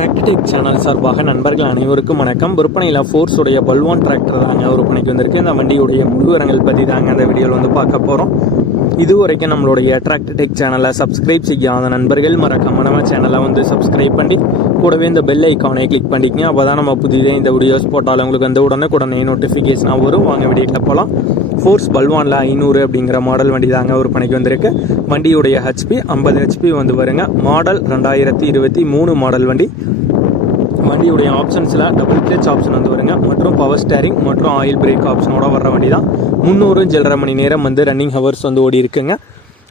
Tractor Tech channel சார்பாக நண்பர்கள் அனைவருக்கும் வணக்கம். விற்பனையில் ஃபோர்ஸுடைய பல்வான் டிராக்டர் தாங்க விற்பனைக்கு வந்திருக்கு. இந்த வண்டியுடைய முழுவரங்கள் பற்றி தாங்க அந்த வீடியோவில் வந்து பார்க்க போகிறோம் இது வரைக்கும் நம்மளுடைய டிராக்டர்டெக் சேனலை சப்ஸ்கிரைப் செய்யாத நண்பர்கள் மறக்காம நம்ம சேனலை வந்து சப்ஸ்கிரைப் பண்ணி கூடவே இந்த பெல் ஐக்கானை கிளிக் பண்ணிக்கங்க. அப்போ தான் நம்ம புதிதே இந்த வீடியோஸ் போட்டாலும் உங்களுக்கு வந்து உடனே உடனே நோட்டிஃபிகேஷனாக வரும். வாங்க வீடியோக்கில் போகலாம் ஃபோர்ஸ் பல்வானில் ஐநூறு அப்படிங்கிற மாடல் வண்டி தாங்க விற்பனைக்கு வந்திருக்கு. வண்டியுடைய ஹெச்பி ஐம்பது ஹெச்பி வந்து வருங்க. மாடல் ரெண்டாயிரத்தி இருபத்தி மூணு மாடல் வண்டி. வண்டியுடைய ஆப்ஷன்ஸில் டபுள் கிளச் ஆப்ஷன் வந்து வருங்க. மற்றும் பவர் ஸ்டேரிங் மற்றும் ஆயில் பிரேக் ஆப்ஷனோட வர்ற வண்டி தான் முந்நூறு ஜில்லரை மணி நேரம் வந்து ரன்னிங் ஹவர்ஸ் வந்து ஓடி இருக்குங்க.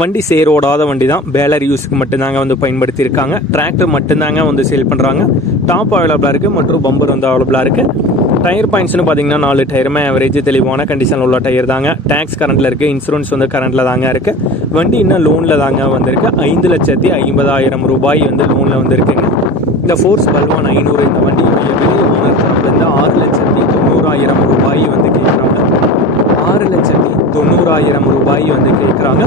வண்டி சேர் ஓடாத வண்டி தான் பேலர் யூஸ்க்கு மட்டும்தாங்க வந்து பயன்படுத்தியிருக்காங்க. டிராக்டர் மட்டும்தாங்க வந்து சேல் பண்ணுறாங்க டாப் அவைலபிளாக இருக்குது மற்றும் பம்பர் வந்து அவைலபிளாக இருக்குது டயர் பாயிண்ட்ஸ்னு பார்த்தீங்கன்னா நாலு டயருமே ஆவரேஜ் தெளிவான கண்டிஷனில் உள்ள டயர் தாங்க. டேக்ஸ் கரண்ட்டில் இருக்குது இன்சூரன்ஸ் வந்து கரண்ட்டில் தாங்க இருக்குது வண்டி இன்னும் லோனில் தாங்க வந்திருக்கு. ஐந்து லட்சத்தி ஐம்பதாயிரம் ரூபாய் வந்து லோனில் வந்துருக்குங்க. இந்த ஃபோர்ஸ் பல்வான் ஐநூறு இந்த வண்டியுடைய விலை ஓனர் வந்து ஆறு லட்சத்தி தொண்ணூறாயிரம் ரூபாய் வந்து கேட்குறாங்க. ஆறு லட்சத்தி தொண்ணூறாயிரம் ரூபாய் வந்து கேட்குறாங்க.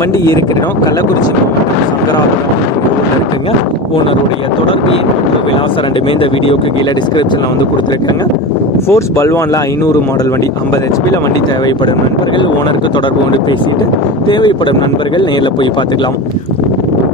வண்டி இருக்கிற இடம் கள்ளக்குறிச்சி மாவட்டம் சங்கராபுரம் இருக்குங்க. ஓனருடைய தொடர்பு எண் விலாசம் ரெண்டுமே இந்த வீடியோக்கு கீழே டிஸ்கிரிப்ஷனில் வந்து கொடுத்துருக்காங்க. ஃபோர்ஸ் பல்வானில் ஐநூறு மாடல் வண்டி ஐம்பது ஹெச்பியில் வண்டி தேவைப்படும் நண்பர்கள். ஓனருக்கு தொடர்பு கொண்டு பேசிட்டு தேவைப்படும் நண்பர்கள் நேரில் போய் பார்த்துக்கலாம்.